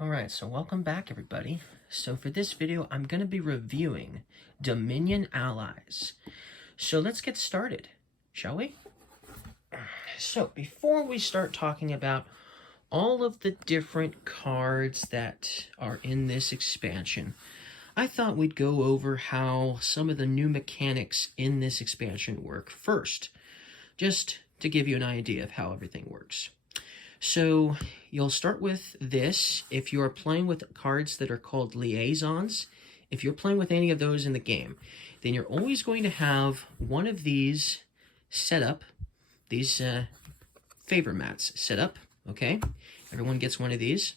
Alright, so welcome back everybody. So for this video, I'm going to be reviewing Dominion allies. So let's get started, shall we? So before we start talking about all of the different cards that are in this expansion, I thought we'd go over how some of the new mechanics in this expansion work first, just to give you an idea of how everything works. So you'll start with this if you are playing with cards that are called liaisons. If you're playing with any of those in the game, then you're always going to have one of these set up, these favor mats set up, okay? Everyone gets one of these.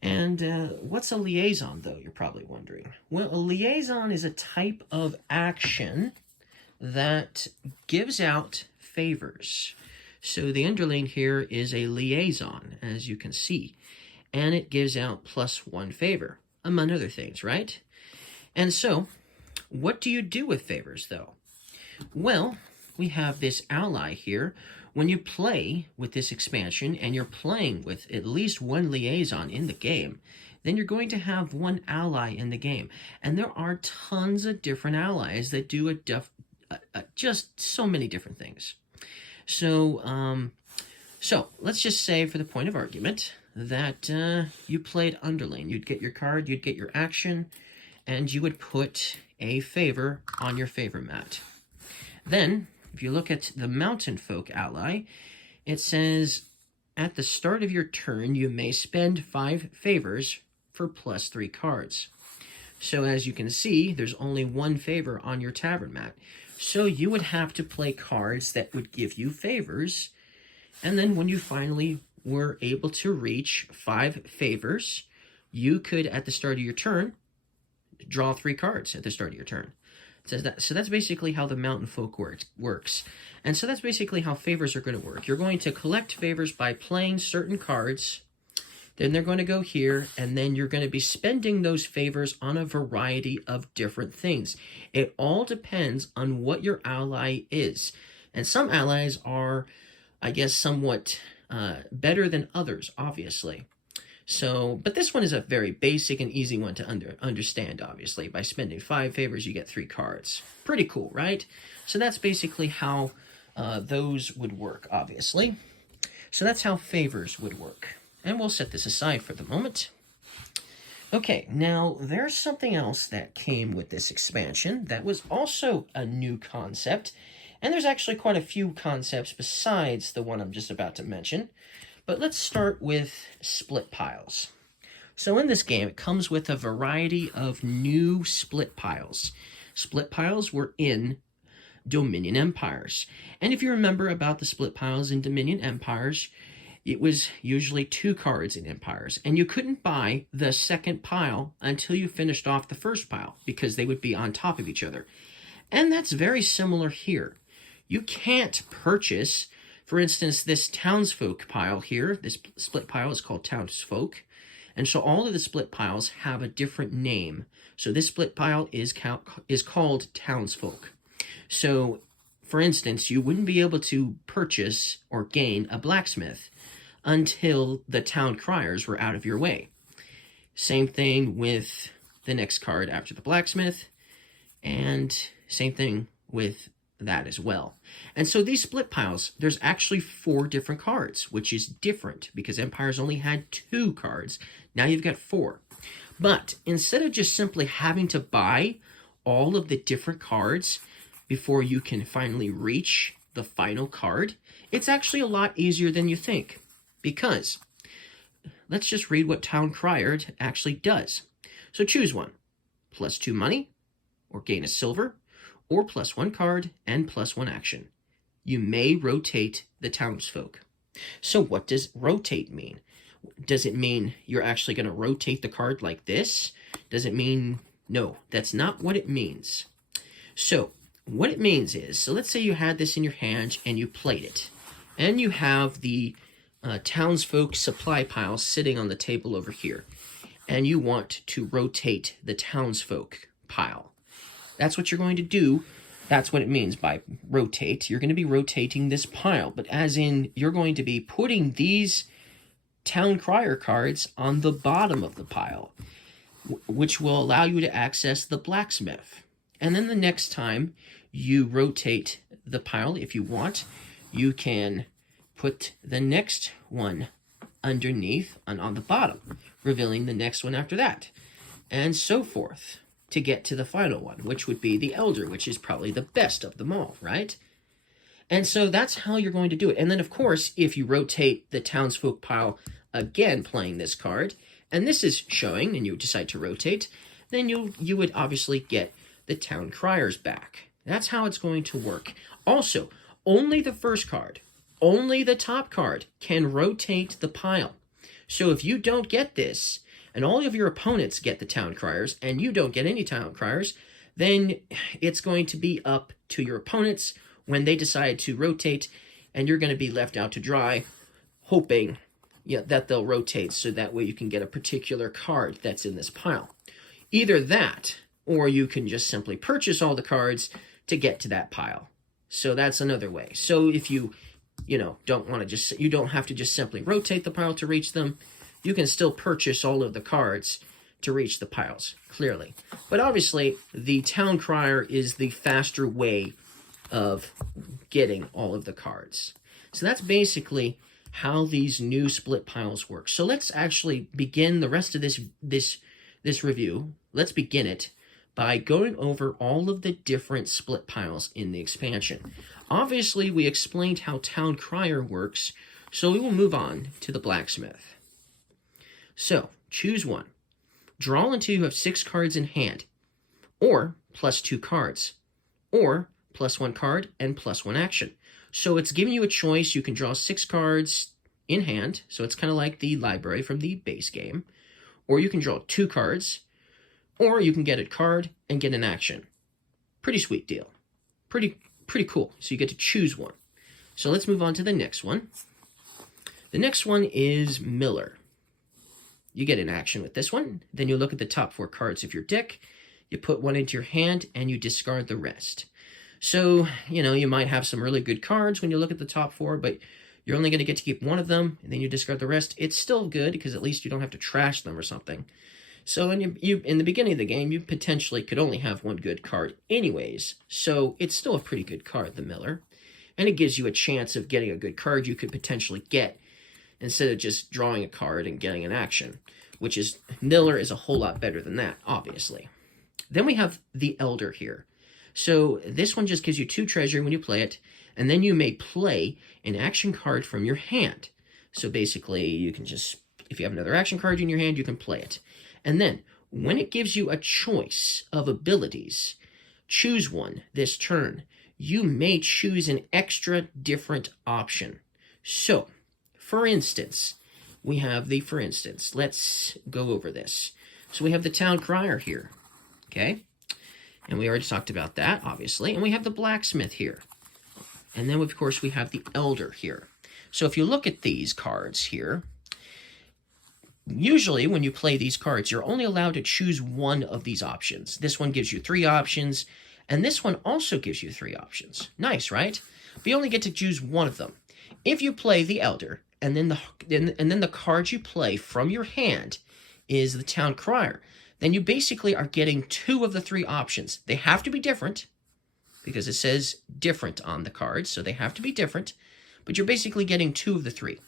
And what's a liaison, though, you're probably wondering? Well, a liaison is a type of action that gives out favors. So the underling here is a liaison, as you can see, and it gives out +1 favor, among other things, right? And so, what do you do with favors, though? Well, we have this ally here. When you play with this expansion, and you're playing with at least one liaison in the game, then you're going to have one ally in the game. And there are tons of different allies that do just so many different things. So let's just say, for the point of argument, that you played underling. You'd get your card, you'd get your action, and you would put a favor on your favor mat. Then, if you look at the Townsfolk ally, it says, at the start of your turn, you may spend 5 favors for +3 cards. So as you can see, there's only 1 favor on your tavern mat. So you would have to play cards that would give you favors. And then when you finally were able to reach 5 favors, you could, at the start of your turn, draw 3 cards at the start of your turn. So that's basically how the Townsfolk works. And so that's basically how favors are going to work. You're going to collect favors by playing certain cards. Then they're going to go here, and then you're going to be spending those favors on a variety of different things. It all depends on what your ally is. And some allies are, I guess, somewhat better than others, obviously. So, but this one is a very basic and easy one to understand, obviously. By spending 5 favors, you get 3 cards. Pretty cool, right? So that's basically how those would work, obviously. So that's how favors would work. And we'll set this aside for the moment. Okay, now there's something else that came with this expansion that was also a new concept. And there's actually quite a few concepts besides the one I'm just about to mention. But let's start with split piles. So in this game, it comes with a variety of new split piles. Split piles were in Dominion Empires. And if you remember about the split piles in Dominion Empires, it was usually 2 cards in Empires, and you couldn't buy the second pile until you finished off the first pile, because they would be on top of each other. And that's very similar here. You can't purchase, for instance, this Townsfolk pile here. This split pile is called Townsfolk, and so all of the split piles have a different name. So this split pile is called Townsfolk. So, for instance, you wouldn't be able to purchase or gain a blacksmith until the town criers were out of your way. Same thing with the next card after the blacksmith, and same thing with that as well. And so these split piles, there's actually 4 different cards, which is different because Empires only had 2 cards. Now you've got 4. But instead of just simply having to buy all of the different cards before you can finally reach the final card, it's actually a lot easier than you think. Because, let's just read what Town Crier actually does. So choose one. +2 money, or gain a silver, or +1 card, and +1 action. You may rotate the townsfolk. So what does rotate mean? Does it mean you're actually going to rotate the card like this? Does it mean... No, that's not what it means. So, what it means is, so let's say you had this in your hand and you played it. And you have the townsfolk supply pile sitting on the table over here, and you want to rotate the townsfolk pile. That's what you're going to do. That's what it means by rotate. You're going to be rotating this pile, but as in you're going to be putting these town crier cards on the bottom of the pile, which will allow you to access the blacksmith. And then the next time you rotate the pile, if you want, you can put the next one underneath and on the bottom, revealing the next one after that, and so forth, to get to the final one, which would be the Elder, which is probably the best of them all, right? And so that's how you're going to do it. And then, of course, if you rotate the Townsfolk pile again, playing this card, and this is showing, and you decide to rotate, then you would obviously get the Town Criers back. That's how it's going to work. Also, only the first card, only the top card, can rotate the pile. So if you don't get this, and all of your opponents get the Town Criers, and you don't get any Town Criers, then it's going to be up to your opponents when they decide to rotate, and you're going to be left out to dry, hoping that they'll rotate so that way you can get a particular card that's in this pile. Either that, or you can just simply purchase all the cards to get to that pile. So that's another way. So if you don't want to you don't have to just simply rotate the pile to reach them. You can still purchase all of the cards to reach the piles, clearly. But obviously, the Town Crier is the faster way of getting all of the cards. So that's basically how these new split piles work. So let's actually begin the rest of this review. Let's begin it by going over all of the different split piles in the expansion. Obviously, we explained how Town Crier works, so we will move on to the blacksmith. So, choose one. Draw until you have 6 cards in hand, or plus 2 cards, or plus 1 card and plus 1 action. So it's giving you a choice. You can draw 6 cards in hand, so it's kind of like the library from the base game, or you can draw 2 cards, or you can get a card and get an action. Pretty sweet deal. Pretty cool. So you get to choose one. So let's move on to the next one. The next one is Miller. You get an action with this one. Then you look at the top 4 cards of your deck. You put one into your hand and you discard the rest. So, you might have some really good cards when you look at the top 4, but you're only going to get to keep one of them, and then you discard the rest. It's still good, because at least you don't have to trash them or something. So in the beginning of the game, you potentially could only have 1 good card anyways. So it's still a pretty good card, the Miller. And it gives you a chance of getting a good card you could potentially get, instead of just drawing a card and getting an action, which is, Miller is a whole lot better than that, obviously. Then we have the Elder here. So this one just gives you 2 treasure when you play it, and then you may play an action card from your hand. So basically, you can just, if you have another action card in your hand, you can play it. And then, when it gives you a choice of abilities, choose one this turn. You may choose an extra different option. So, for instance, let's go over this. So we have the Town Crier here, okay? And we already talked about that, obviously. And we have the blacksmith here. And then, of course, we have the Elder here. So if you look at these cards here, usually when you play these cards, you're only allowed to choose one of these options. This one gives you 3 options, and this one also gives you 3 options. Nice, right? But you only get to choose one of them. If you play the Elder, and then the card you play from your hand is the Town Crier, then you basically are getting 2 of the 3 options. They have to be different, because it says different on the cards, so they have to be different, but you're basically getting 2 of the 3,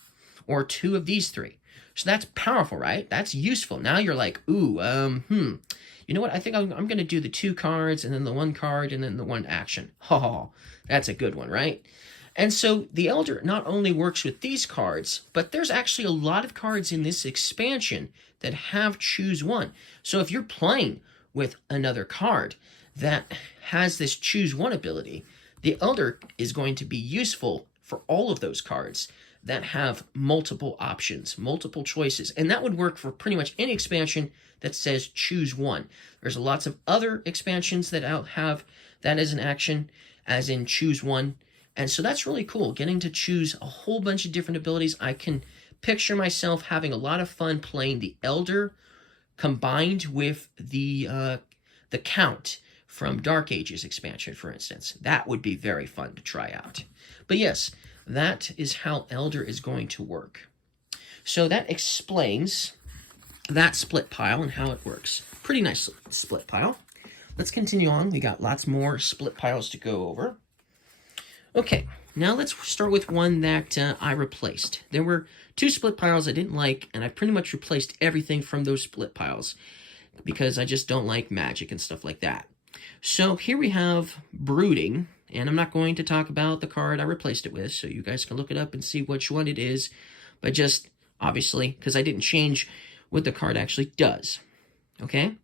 or 2 of these 3. So that's powerful, right? That's useful. Now you're like, ooh, you know what? I think I'm going to do the 2 cards, and then the 1 card, and then the 1 action. Oh, that's a good one, right? And so the Elder not only works with these cards, but there's actually a lot of cards in this expansion that have choose one. So if you're playing with another card that has this choose one ability, the Elder is going to be useful for all of those cards that have multiple options, multiple choices. And that would work for pretty much any expansion that says choose one. There's lots of other expansions that have that as an action, as in choose one. And so that's really cool, getting to choose a whole bunch of different abilities. I can picture myself having a lot of fun playing the Elder combined with the Count from Dark Ages expansion, for instance. That would be very fun to try out. But yes, that is how Elder is going to work. So that explains that split pile and how it works. Pretty nice split pile. Let's continue on. We got lots more split piles to go over. Okay, now let's start with one that I replaced. There were 2 split piles I didn't like, and I pretty much replaced everything from those split piles because I just don't like magic and stuff like that. So here we have Brooding, and I'm not going to talk about the card I replaced it with, so you guys can look it up and see which one it is, but just, obviously, because I didn't change what the card actually does. Okay?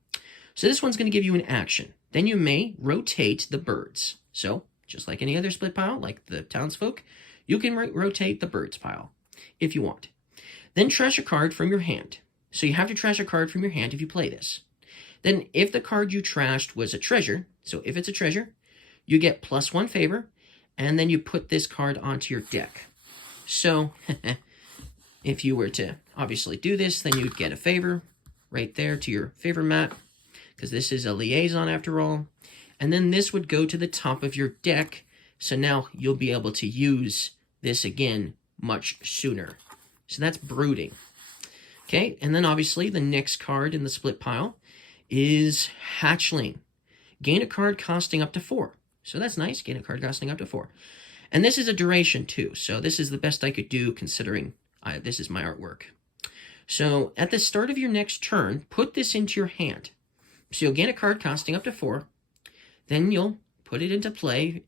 So this one's going to give you an action. Then you may rotate the birds. So, just like any other split pile, like the Townsfolk, you can rotate the birds pile if you want. Then trash a card from your hand. So you have to trash a card from your hand if you play this. Then if the card you trashed was a treasure, so if it's a treasure, you get +1 favor, and then you put this card onto your deck. So, if you were to obviously do this, then you'd get a favor right there to your favor mat, because this is a liaison after all. And then this would go to the top of your deck, so now you'll be able to use this again much sooner. So that's Brooding. Okay, and then obviously the next card in the split pile is Hatchling. Gain a card costing up to 4. So that's nice, gain a card costing up to 4. And this is a duration too, so this is the best I could do considering this is my artwork. So at the start of your next turn, put this into your hand. So you'll gain a card costing up to 4, then you'll put it into play,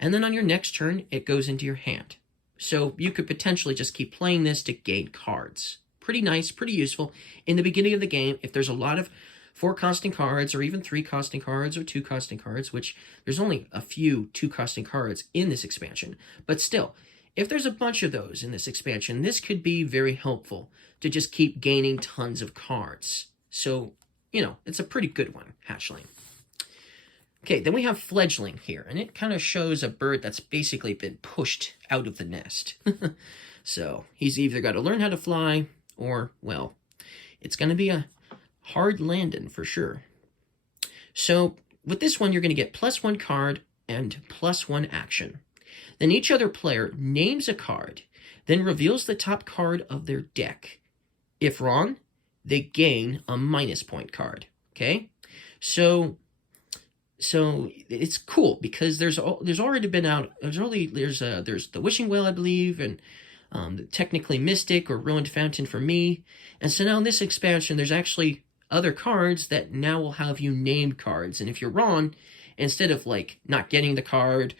and then on your next turn, it goes into your hand. So you could potentially just keep playing this to gain cards. Pretty nice, pretty useful. In the beginning of the game, if there's a lot of 4-costing cards, or even 3-costing cards, or 2-costing cards, which there's only a few 2-costing cards in this expansion, but still, if there's a bunch of those in this expansion, this could be very helpful to just keep gaining tons of cards. So, you know, it's a pretty good one, Hatchling. Okay, then we have Fledgling here, and it kind of shows a bird that's basically been pushed out of the nest. So, he's either got to learn how to fly, or, well, it's going to be a hard landing for sure. So, with this one, you're going to get +1 card and +1 action. Then each other player names a card, then reveals the top card of their deck. If wrong, they gain a -point card. Okay, so it's cool because there's already been out. There's the Wishing Well, I believe, and technically Mystic or Ruined Fountain for me. And so now in this expansion, there's actually other cards that now will have you named cards. And if you're wrong, instead of like not getting the card,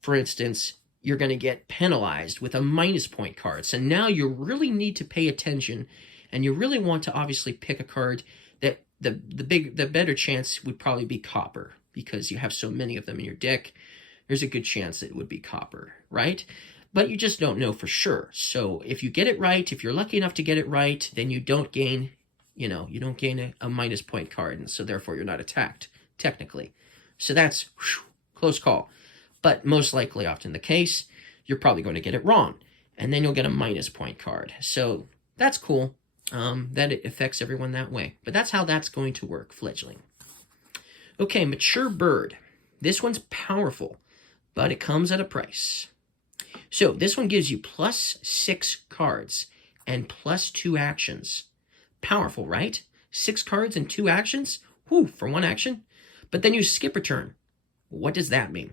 for instance, you're going to get penalized with a -point card. So now you really need to pay attention, and you really want to obviously pick a card that the better chance would probably be copper, because you have so many of them in your deck. There's a good chance it would be copper, right? But you just don't know for sure. So if you get it right, if you're lucky enough to get it right, then you don't gain, you don't gain a -point card, and so therefore you're not attacked, technically. So that's close call. But most likely often the case, you're probably going to get it wrong, and then you'll get a -point card. So that's cool that it affects everyone that way. But that's how that's going to work, Fledgling. Okay, Mature Bird. This one's powerful, but it comes at a price. So this one gives you +6 cards and +2 actions. Powerful, right? 6 cards and 2 actions? Whew, for 1 action? But then you skip a turn. What does that mean?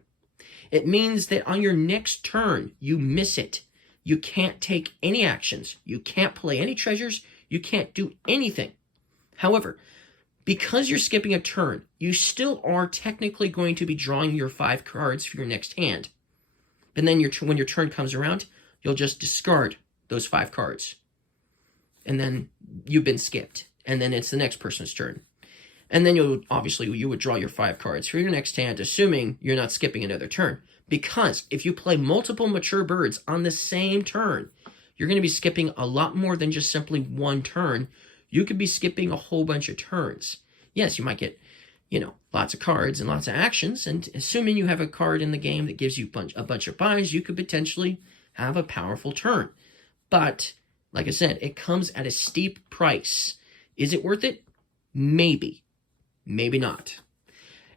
It means that on your next turn, you miss it. You can't take any actions. You can't play any treasures. You can't do anything. However, because you're skipping a turn, you still are technically going to be drawing your 5 cards for your next hand. But then when your turn comes around, you'll just discard those 5 cards. And then you've been skipped. And then it's the next person's turn. And then you would draw your 5 cards for your next hand, assuming you're not skipping another turn. Because if you play multiple Mature Birds on the same turn, you're going to be skipping a lot more than just simply 1 turn. You could be skipping a whole bunch of turns. Yes, you might get, lots of cards and lots of actions, and assuming you have a card in the game that gives you a bunch of buys, you could potentially have a powerful turn. But, like I said, it comes at a steep price. Is it worth it? Maybe. Maybe not.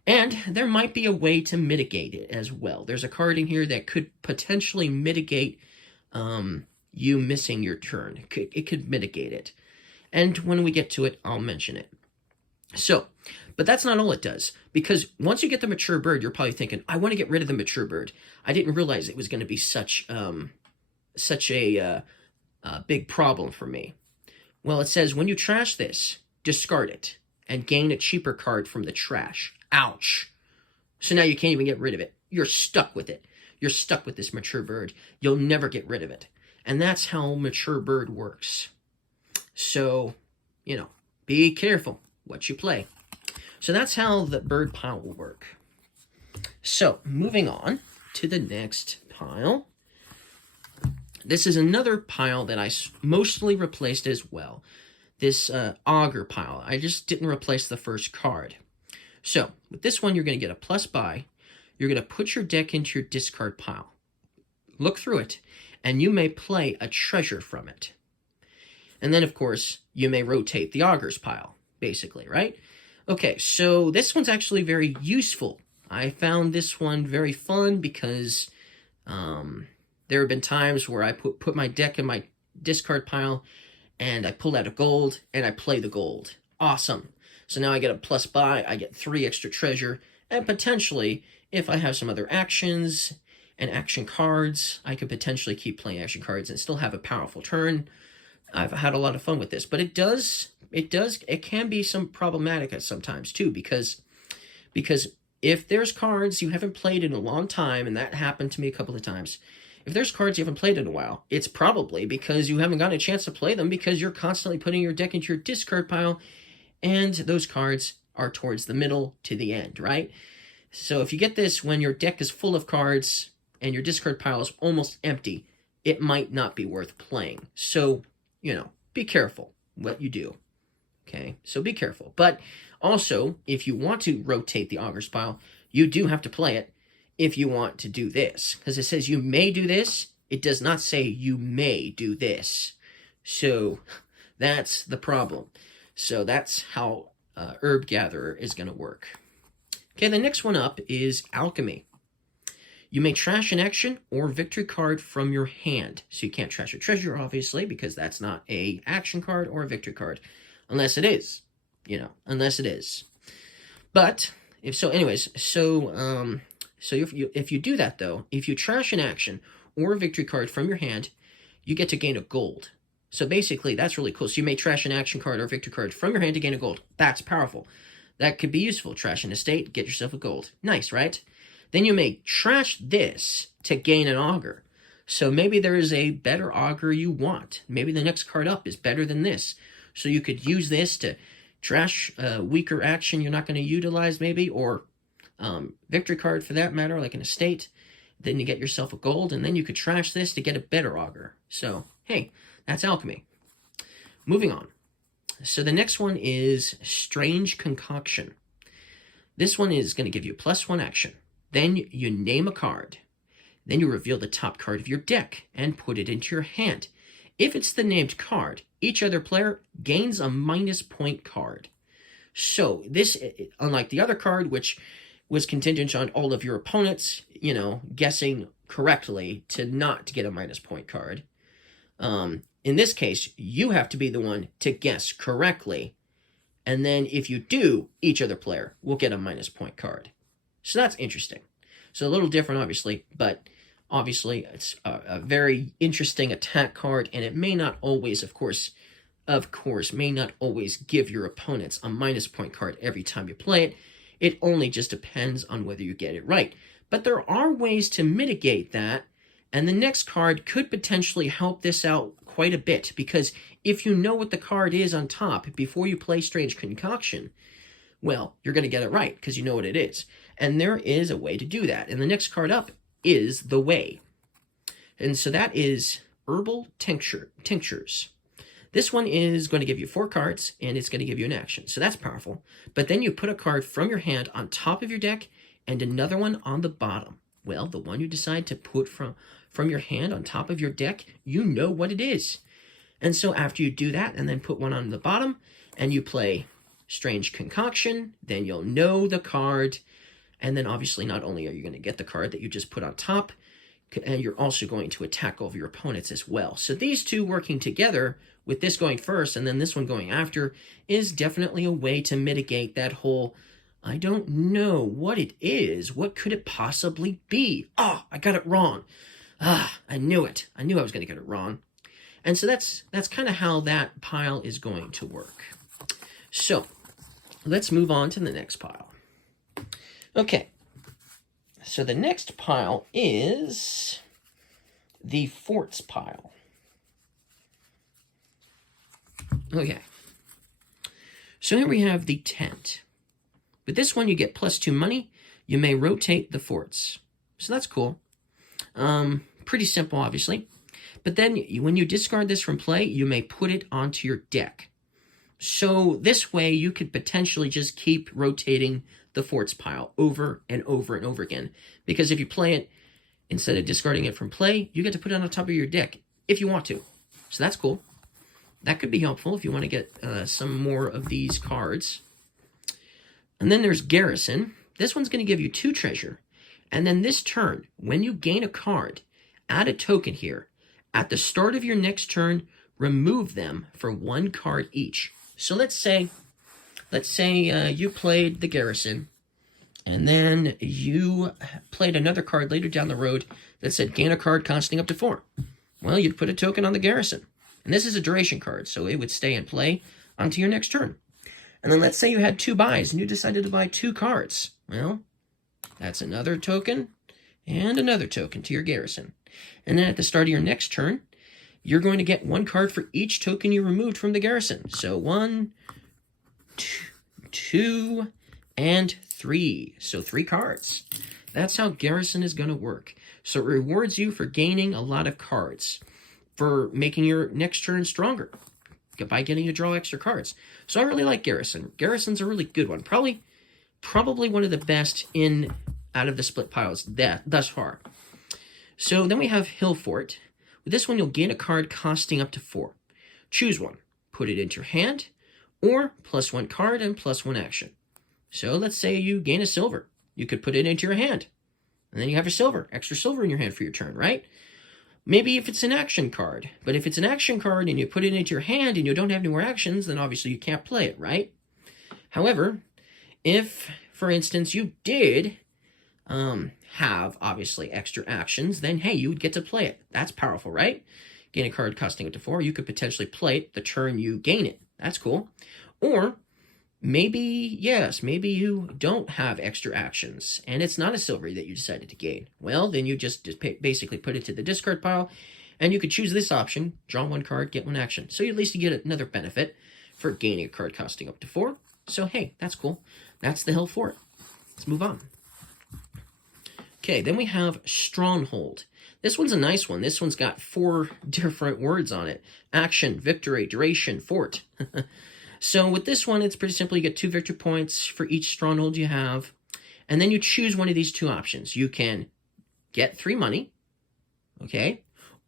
And there might be a way to mitigate it as well. There's a card in here that could potentially mitigate you missing your turn. It could mitigate it. And when we get to it, I'll mention it. So, but that's not all it does. Because once you get the mature bird, you're probably thinking, I want to get rid of the mature bird. I didn't realize it was going to be such a big problem for me. Well, it says, when you trash this, discard it and gain a cheaper card from the trash. Ouch. So now you can't even get rid of it. You're stuck with it. You're stuck with this mature bird. You'll never get rid of it. And that's how mature bird works. So, be careful what you play. So that's how the bird pile will work. So, moving on to the next pile. This is another pile that I mostly replaced as well. This Augur pile. I just didn't replace the first card. So, with this one, you're going to get a plus buy. You're going to put your deck into your discard pile. Look through it, and you may play a treasure from it. And then, of course, you may rotate the Augur's pile, basically, right? Okay, so this one's actually very useful. I found this one very fun because there have been times where I put my deck in my discard pile, and I pull out a gold, and I play the gold. Awesome. So now I get a plus buy, I get 3 extra treasure, and potentially, if I have some other actions and action cards, I could potentially keep playing action cards and still have a powerful turn. I've had a lot of fun with this, but it can be some problematic at sometimes too, because if there's cards you haven't played in a long time, and that happened to me a couple of times, if there's cards you haven't played in a while, it's probably because you haven't gotten a chance to play them because you're constantly putting your deck into your discard pile, and those cards are towards the middle to the end, right? So if you get this when your deck is full of cards and your discard pile is almost empty, it might not be worth playing. So, be careful what you do. Okay, so be careful. But also, if you want to rotate the Augur's pile, you do have to play it if you want to do this. Because it says you may do this. It does not say you may do this. So that's the problem. So that's how Herb Gatherer is going to work. Okay, the next one up is Alchemy. You may trash an action or victory card from your hand. So you can't trash a treasure, obviously, because that's not a action card or a victory card. Unless it is. Unless it is. But, if you do that, though, if you trash an action or a victory card from your hand, you get to gain a gold. So basically, that's really cool. So you may trash an action card or victory card from your hand to gain a gold. That's powerful. That could be useful. Trash an estate, get yourself a gold. Nice, right? Then you may trash this to gain an Augur. So maybe there is a better Augur you want. Maybe the next card up is better than this. So you could use this to trash a weaker action you're not going to utilize, maybe, or victory card for that matter, like an estate. Then you get yourself a gold, and then you could trash this to get a better Augur. So, hey, that's Alchemy. Moving on. So the next one is Strange Concoction. This one is going to give you +1 action. Then you name a card. Then you reveal the top card of your deck and put it into your hand. If it's the named card, each other player gains a -point card. So this, unlike the other card, which was contingent on all of your opponents, guessing correctly to not get a -point card. In this case, you have to be the one to guess correctly. And then if you do, each other player will get a -point card. So that's interesting. So a little different, obviously, but obviously it's a very interesting attack card, and it may not always, of course, may not always give your opponents a -point card every time you play it. It only just depends on whether you get it right. But there are ways to mitigate that, and the next card could potentially help this out quite a bit, because if you know what the card is on top before you play Strange Concoction, well, you're going to get it right because you know what it is. And there is a way to do that. And the next card up is the Way. And so that is Herbal Tinctures. This one is going to give you 4 cards, and it's going to give you an action. So that's powerful. But then you put a card from your hand on top of your deck and another one on the bottom. Well, the one you decide to put from your hand on top of your deck, you know what it is. And so after you do that and then put one on the bottom and you play Strange Concoction, then you'll know the card. And then obviously not only are you going to get the card that you just put on top, and you're also going to attack all of your opponents as well. So these two working together, with this going first and then this one going after, is definitely a way to mitigate that whole, I don't know what it is. What could it possibly be? Oh, I got it wrong. I knew it. I knew I was going to get it wrong. And so that's kind of how that pile is going to work. So let's move on to the next pile. Okay. So the next pile is the forts pile. Okay. So here we have the tent. With this one, you get +2 money. You may rotate the forts. So that's cool. Pretty simple, obviously. But then when you discard this from play, you may put it onto your deck. So this way, you could potentially just keep rotating the forts pile over and over and over again. Because if you play it, instead of discarding it from play, you get to put it on the top of your deck if you want to. So that's cool. That could be helpful if you want to get some more of these cards. And then there's Garrison. This one's going to give you 2 treasure. And then this turn, when you gain a card, add a token here. At the start of your next turn, remove them for 1 card each. So let's say you played the Garrison, and then you played another card later down the road that said gain a card costing up to 4. Well, you'd put a token on the Garrison. And this is a duration card, so it would stay in play onto your next turn. And then let's say you had 2 buys, and you decided to buy 2 cards. Well, that's another token and another token to your Garrison. And then at the start of your next turn, you're going to get 1 card for each token you removed from the Garrison. So 1, 2, and 3. So 3 cards. That's how Garrison is going to work. So it rewards you for gaining a lot of cards, for making your next turn stronger by getting to draw extra cards. So I really like Garrison. Garrison's a really good one. Probably one of the best out of the split piles thus far. So then we have Hill Fort. With this one, you'll gain a card costing up to 4. Choose one. Put it into your hand, or +1 card and +1 action. So let's say you gain a silver. You could put it into your hand, and then you have a extra silver in your hand for your turn, right? Maybe if it's an action card. But if it's an action card and you put it into your hand and you don't have any more actions, then obviously you can't play it, right? However, if, for instance, you did have, obviously, extra actions, then, hey, you would get to play it. That's powerful, right? Gain a card costing up to 4. You could potentially play it the turn you gain it. That's cool. Or maybe you don't have extra actions, and it's not a silver that you decided to gain. Well, then you just basically put it to the discard pile, and you could choose this option, draw 1 card, get 1 action. So at least you get another benefit for gaining a card costing up to 4. So, hey, that's cool. That's the Hill Fort. Let's move on. Okay, then we have Stronghold. This one's a nice one. This one's got 4 different words on it. Action, victory, duration, fort. So with this one, it's pretty simple. You get 2 victory points for each stronghold you have. And then you choose one of these 2 options. You can get 3 money, okay?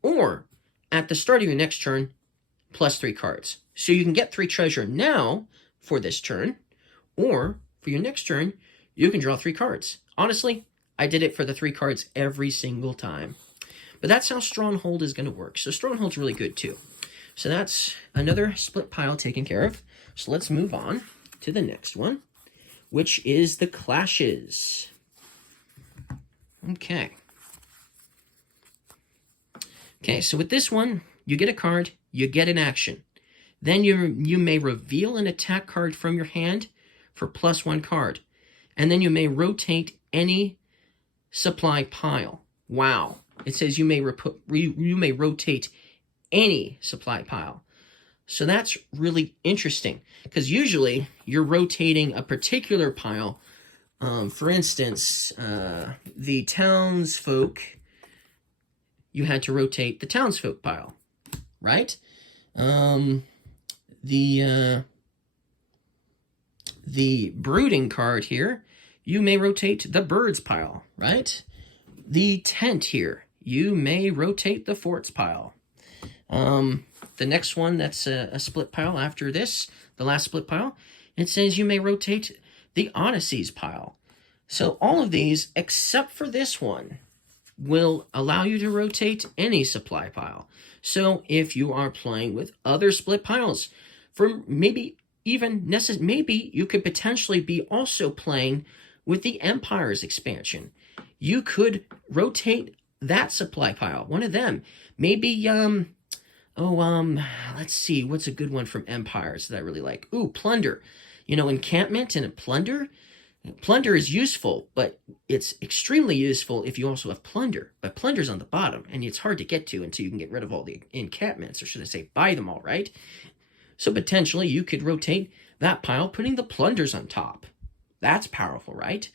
Or at the start of your next turn, +3 cards. So you can get 3 treasure now for this turn, or for your next turn, you can draw 3 cards. Honestly, I did it for the 3 cards every single time. But that's how Stronghold is going to work. So Stronghold's really good too. So that's another split pile taken care of. So let's move on to the next one, which is the Clashes. Okay. Okay, so with this one, you get a card, you get an action. Then you may reveal an attack card from your hand for +1 card. And then you may rotate any supply pile. Wow. It says you may rotate any supply pile. So that's really interesting, because usually you're rotating a particular pile. For instance, the Townsfolk, you had to rotate the Townsfolk pile, right? The Brooding card here, you may rotate the Birds pile, right? The Tent here, you may rotate the Forts pile. The next one that's a split pile after this, the last split pile, it says you may rotate the Odysseys pile. So all of these, except for this one, will allow you to rotate any supply pile. So if you are playing with other split piles, for maybe maybe you could potentially be also playing with the Empire's expansion. You could rotate that supply pile, one of them. Maybe, let's see, what's a good one from Empires that I really like? Ooh, Plunder. You know, encampment and a plunder. Plunder is useful, but it's extremely useful if you also have plunder. But plunder's on the bottom, and it's hard to get to until you can get rid of all the encampments, or should I say buy them all, right? So potentially you could rotate that pile, putting the plunders on top. That's powerful, right?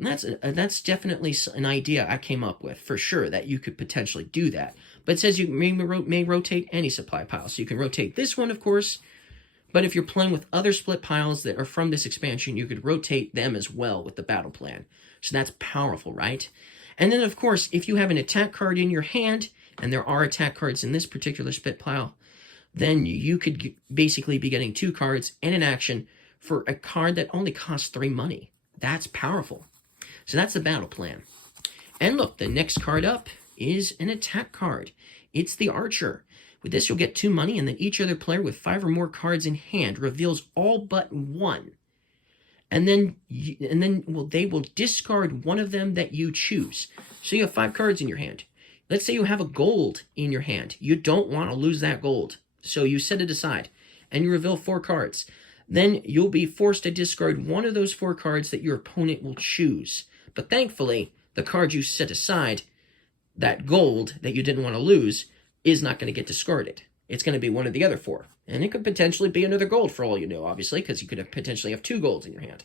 And that's definitely an idea I came up with, for sure, that you could potentially do that. But it says you may rotate any supply pile. So you can rotate this one, of course, but if you're playing with other split piles that are from this expansion, you could rotate them as well with the battle plan. So that's powerful, right? And then, of course, if you have an attack card in your hand, and there are attack cards in this particular split pile, then you could basically be getting 2 cards and an action for a card that only costs 3 money. That's powerful. So that's the battle plan. And look, the next card up is an attack card. It's the Archer. With this, you'll get 2 money, and then each other player with 5 or more cards in hand reveals all but 1. And then they will discard one of them that you choose. So you have 5 cards in your hand. Let's say you have a gold in your hand. You don't want to lose that gold. So you set it aside, and you reveal 4 cards. Then you'll be forced to discard one of those 4 cards that your opponent will choose. But thankfully, the card you set aside, that gold that you didn't want to lose, is not going to get discarded. It's going to be one of the other 4. And it could potentially be another gold for all you know, obviously, because you could potentially have 2 golds in your hand.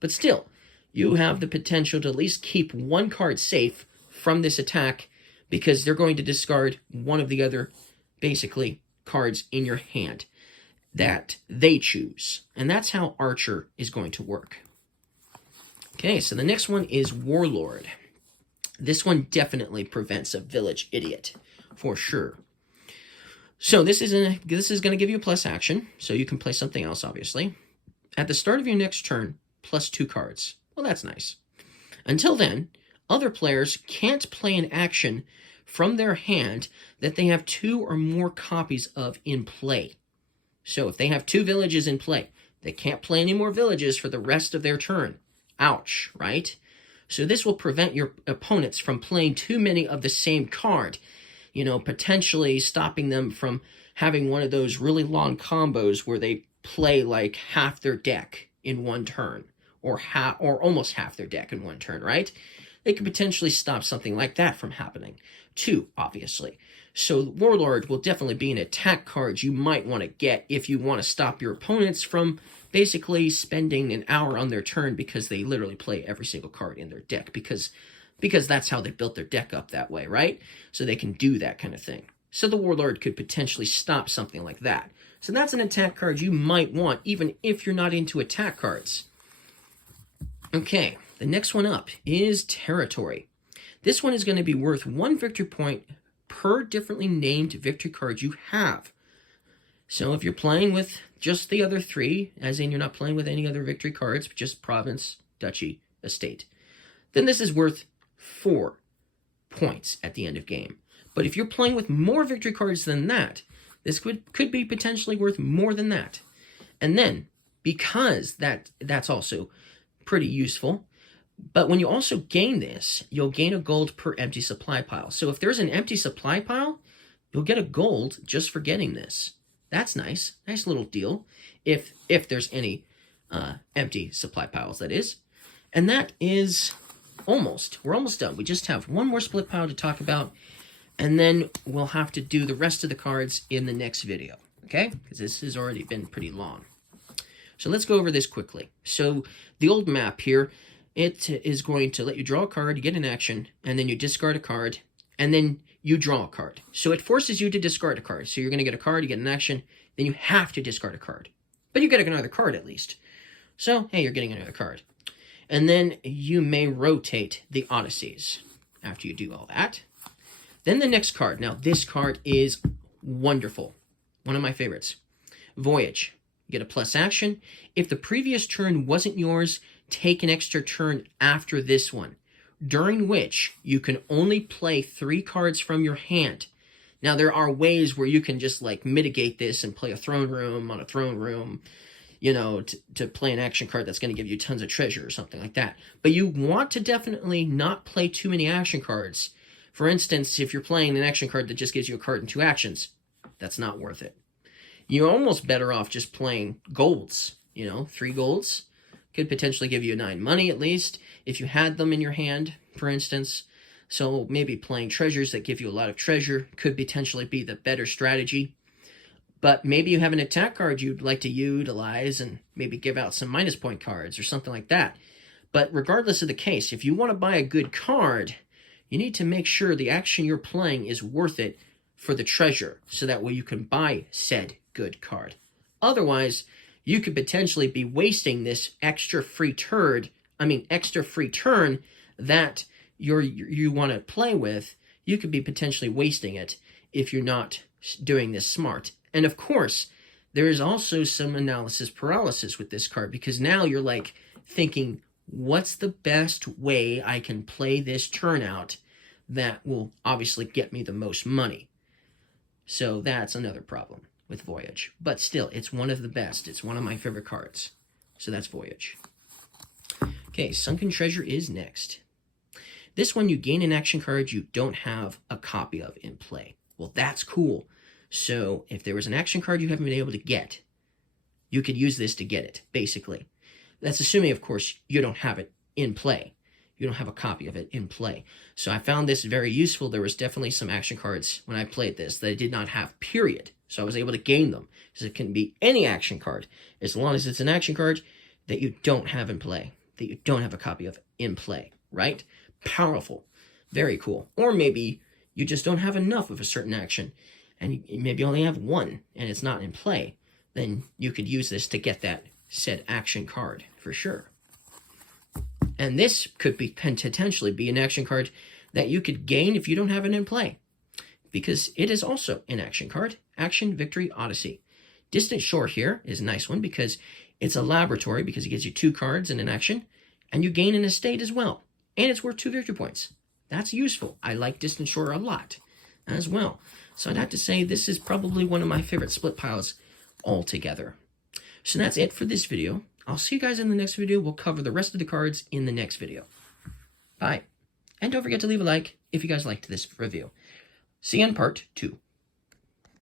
But still, you have the potential to at least keep 1 card safe from this attack, because they're going to discard one of the other, basically, cards in your hand that they choose. And that's how Archer is going to work. Okay, so the next one is Warlord. This one definitely prevents a village idiot, for sure. So this is going to give you a plus action, so you can play something else, obviously. At the start of your next turn, plus 2 cards. Well, that's nice. Until then, other players can't play an action from their hand that they have 2 or more copies of in play. So if they have 2 villages in play, they can't play any more villages for the rest of their turn. Ouch, right? So this will prevent your opponents from playing too many of the same card, you know, potentially stopping them from having one of those really long combos where they play like half their deck in one turn, or almost half their deck in one turn, right? They could potentially stop something like that from happening, too, obviously. So Warlord will definitely be an attack card you might want to get if you want to stop your opponents from basically spending an hour on their turn, because they literally play every single card in their deck, because that's how they built their deck up that way, right? So they can do that kind of thing. So the Warlord could potentially stop something like that. So that's an attack card you might want, even if you're not into attack cards. Okay, the next one up is Territory. This one is going to be worth 1 victory point per differently named victory card you have. So if you're playing with just the other 3, as in you're not playing with any other victory cards, just province, duchy, estate, then this is worth 4 points at the end of game. But if you're playing with more victory cards than that, this could be potentially worth more than that. And then, because that's also pretty useful, but when you also gain this, you'll gain a gold per empty supply pile. So if there's an empty supply pile, you'll get a gold just for getting this. That's nice. Nice little deal. If there's any empty supply piles, that is. And that is we're almost done. We just have 1 more split pile to talk about, and then we'll have to do the rest of the cards in the next video, okay? Because this has already been pretty long. So let's go over this quickly. So the old map here, it is going to let you draw a card, you get an action, and then you discard a card, and then you draw a card. So it forces you to discard a card. So you're going to get a card, you get an action, then you have to discard a card. But you get another card at least. So, hey, you're getting another card. And then you may rotate the Odysseys after you do all that. Then the next card. Now, this card is wonderful. One of my favorites. Voyage. You get a plus action. If the previous turn wasn't yours, take an extra turn after this one. during which you can only play 3 cards from your hand. Now, there are ways where you can just, like, mitigate this and play a throne room on a throne room, you know, to play an action card that's going to give you tons of treasure or something like that. But you want to definitely not play too many action cards. For instance, if you're playing an action card that just gives you a card and 2 actions, that's not worth it. You're almost better off just playing golds, you know, 3 golds. Could potentially give you 9 money at least, if you had them in your hand, for instance. So maybe playing treasures that give you a lot of treasure could potentially be the better strategy. But maybe you have an attack card you'd like to utilize and maybe give out some minus point cards or something like that. But regardless of the case, if you want to buy a good card, you need to make sure the action you're playing is worth it for the treasure, so that way you can buy said good card. Otherwise, you could potentially be wasting this extra free turn that you want to play with. You could be potentially wasting it if you're not doing this smart. And of course, there is also some analysis paralysis with this card, because now you're like thinking, what's the best way I can play this turn out that will obviously get me the most money? So that's another problem with Voyage. But still, it's one of the best. It's one of my favorite cards. So that's Voyage. Okay, Sunken Treasure is next. This one, you gain an action card you don't have a copy of in play. Well, that's cool. So if there was an action card you haven't been able to get, you could use this to get it, basically. That's assuming, of course, you don't have it in play. You don't have a copy of it in play. So I found this very useful. There was definitely some action cards when I played this that I did not have, period. So I was able to gain them. So it can be any action card, as long as it's an action card that you don't have in play, that you don't have a copy of in play, right? Powerful. Very cool. Or maybe you just don't have enough of a certain action, and you maybe only have one, and it's not in play. Then you could use this to get that said action card, for sure. And this could be potentially be an action card that you could gain if you don't have it in play, because it is also an action card. Action, Victory, Odyssey. Distant Shore here is a nice one because it's a laboratory, because it gives you 2 cards and an action, and you gain an estate as well. And it's worth 2 victory points. That's useful. I like Distant Shore a lot as well. So I'd have to say this is probably one of my favorite split piles altogether. So that's it for this video. I'll see you guys in the next video. We'll cover the rest of the cards in the next video. Bye. And don't forget to leave a like if you guys liked this review. See you in part 2.